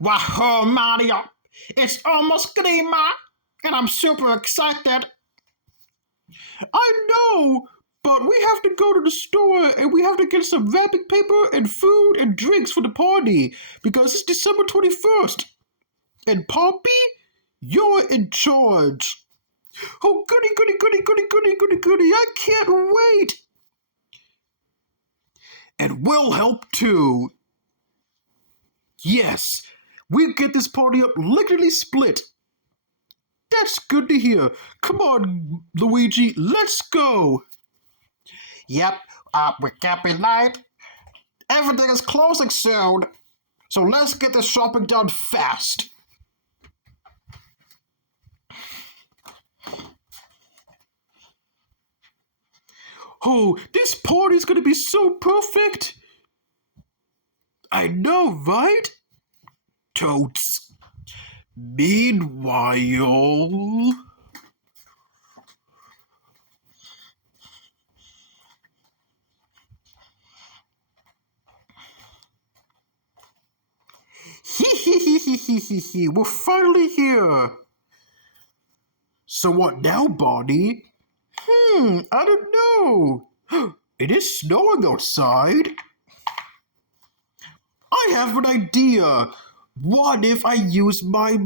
Wahoo, Mario! It's almost Grima, and I'm super excited. I know, but we have to go to the store and we have to get some wrapping paper and food and drinks for the party because it's December 21st. And Poppy, you're in charge. Oh, goody, goody, goody, goody, goody, goody, goody. I can't wait. And we'll help too. Yes, we get this party up lickety split. That's good to hear. Come on, Luigi, let's go. Yep, we can't be late. Everything is closing soon. So let's get the shopping done fast. Oh, this party's gonna be so perfect. I know, right? Totes. Meanwhile... We're finally here. So what now, Bonnie? I don't know. It is snowing outside. I have an idea. What if I use my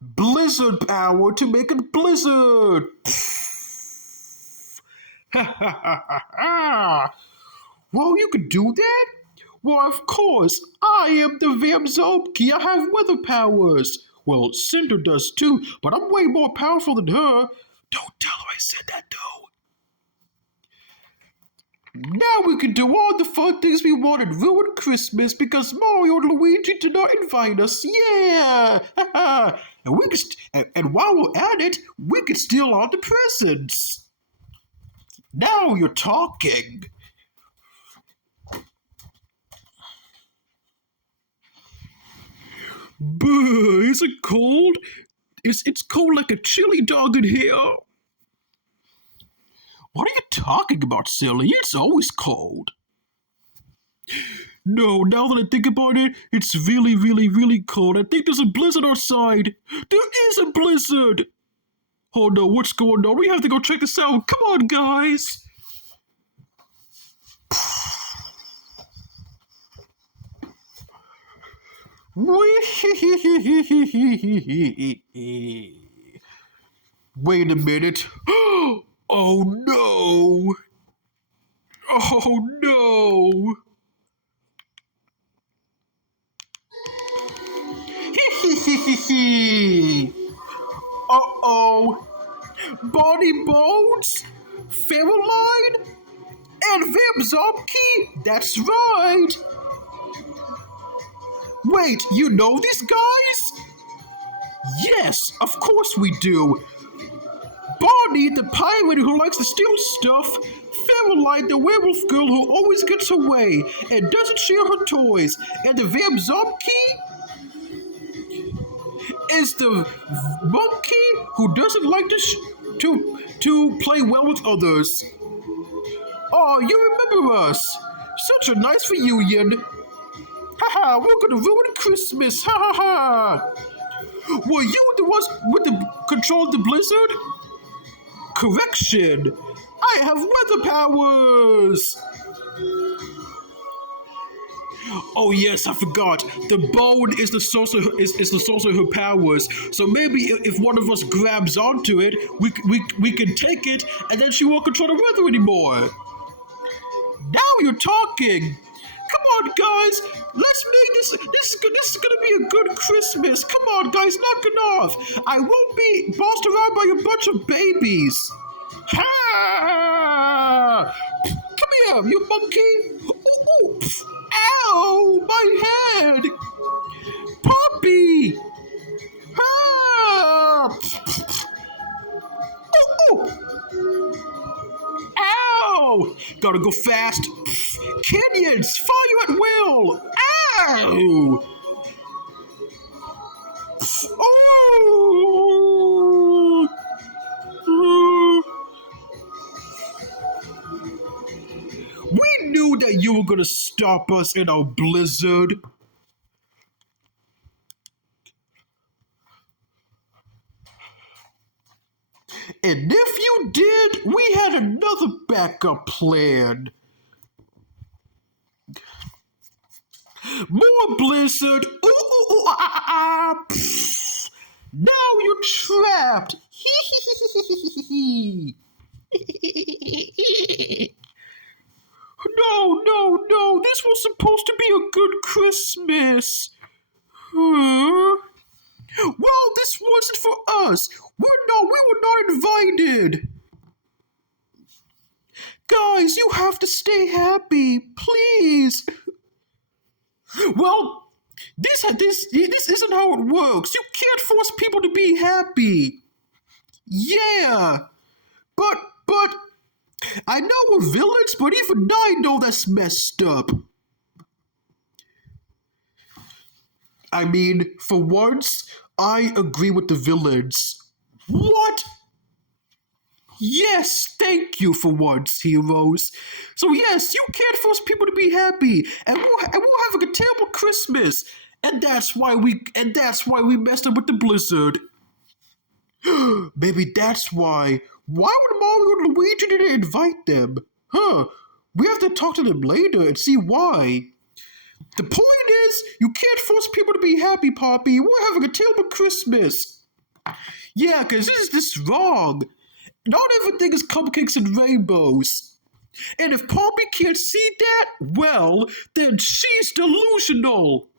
blizzard power to make a blizzard? Well, you could do that? Well, of course. I am the Vamzomkey. I have weather powers. Well, Cinder does too, but I'm way more powerful than her. Don't tell her I said that, though. Now we can do all the fun things we want and ruin Christmas because Mario and Luigi did not invite us. Yeah! and we can and while we're at it, we can steal all the presents. Now you're talking. Is it cold? It's cold like a chili dog in here. What are you talking about, silly? It's always cold. No, now that I think about it, it's really, really, really cold. I think there's a blizzard outside. There is a blizzard! Oh no, what's going on? We have to go check this out. Come on, guys! Wait a minute. Oh no! Oh no! Uh-oh! Bonnie Bones, Fearline, and Vamzomkey. That's right! Wait, you know these guys? Yes, of course we do. Bonnie, the pirate who likes to steal stuff. Fearline, the werewolf girl who always gets away and doesn't share her toys. And the Vamzomkey is the monkey who doesn't like to play well with others. Oh, you remember us. Such a nice reunion. Haha, we're gonna ruin Christmas. Ha ha ha. Were you the ones with the control of the blizzard? Correction. I have weather powers. Oh yes, I forgot. The bone is the source of her powers. So maybe if one of us grabs onto it, we can take it, and then she won't control the weather anymore. Now you're talking. Come on, guys. Let's make this. This is gonna be a good Christmas. Come on, guys, knock it off. I won't be bossed around by a bunch of babies. Ha! Come here, you monkey. Ooh, ooh. Ow, my head. Poppy. Ah! Ooh, ooh. Ow! Gotta go fast. Canyons, fire at will. Ow! Oh! We knew that you were gonna stop us in our blizzard. And if you did, we had another backup plan. More blizzard. Ooh, ooh, ooh, ah, ah, ah. Now you're trapped. No, no, no. This was supposed to be a good Christmas. Huh? Well, this wasn't for us. We were not invited. Guys, you have to stay happy, please. Well, this isn't how it works. You can't force people to be happy. Yeah, but I know we're villains, but even I know that's messed up. I mean, for once, I agree with the villains. What? Yes, thank you for once, heroes. So yes, you can't force people to be happy, and we're having a terrible Christmas, and that's why we messed up with the blizzard. Maybe that's why. Why would Mario and Luigi didn't invite them? Huh? We have to talk to them later and see why. The point is, you can't force people to be happy, Poppy. We're having a terrible Christmas. Yeah, because this is wrong. Not everything is cupcakes and rainbows. And if Poppy can't see that, well, then she's delusional.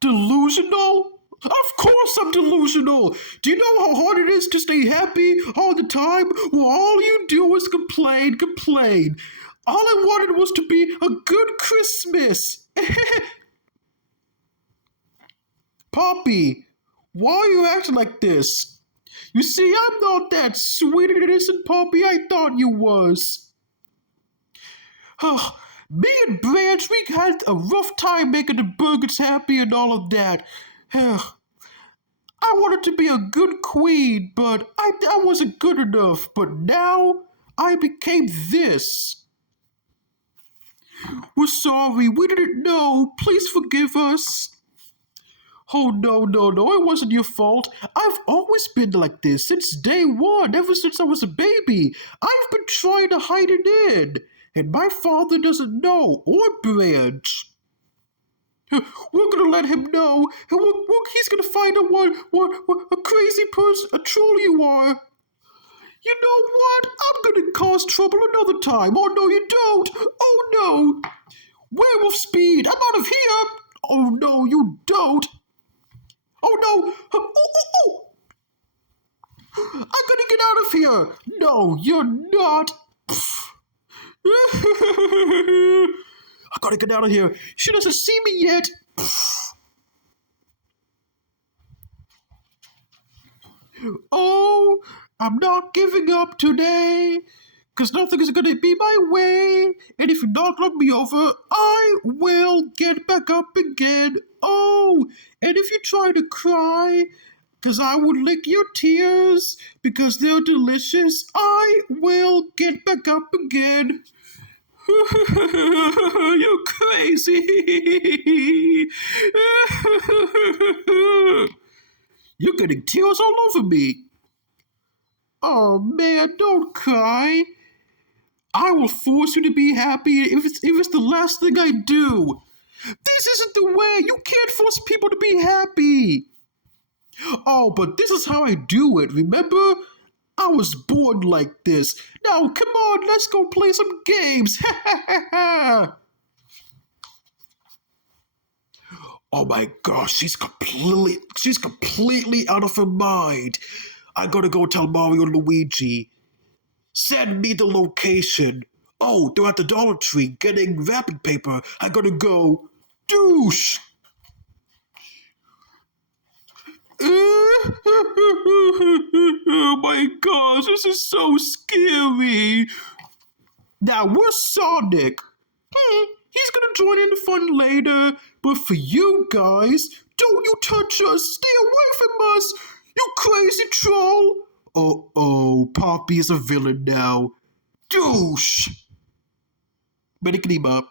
Delusional? Of course I'm delusional. Do you know how hard it is to stay happy all the time? Well, all you do is complain, complain. All I wanted was to be a good Christmas. Poppy, why are you acting like this? You see, I'm not that sweet and innocent, Poppy, I thought you was. Me and Branch, we had a rough time making the burgers happy and all of that. I wanted to be a good queen, but I wasn't good enough. But now I became this. We're sorry, we didn't know. Please forgive us. Oh, no, no, no, it wasn't your fault. I've always been like this since day one, ever since I was a baby. I've been trying to hide it in, and my father doesn't know, or Branch. We're gonna let him know, and he's gonna find out what a crazy person, a troll you are. You know what? I'm gonna cause trouble another time. Oh, no, you don't. Oh, no. Werewolf speed. I'm out of here. Oh, no, you don't. Oh, no. Oh, oh, oh. I'm gonna get out of here. No, you're not. I gotta get out of here. She doesn't see me yet. Oh, I'm not giving up today. Because nothing is gonna be my way. And if you knock me over, I will get back up again. Oh, and if you try to cry, because I would lick your tears, because they're delicious, I will get back up again. You're crazy. You're getting tears all over me. Oh man, don't cry. I will force you to be happy if it's the last thing I do. This isn't the way. You can't force people to be happy. Oh, but this is how I do it, remember? I was born like this. Now, come on, let's go play some games. Oh my gosh, she's completely out of her mind. I gotta go tell Mario and Luigi. Send me the location. Oh, they're at the Dollar Tree getting wrapping paper. I gotta go. Douche! Oh my gosh, this is so scary. Now, we're Sonic. He's gonna join in the fun later. But for you guys, don't you touch us. Stay away from us, you crazy troll. Uh-oh, Poppy is a villain now. Douche! Better clean up.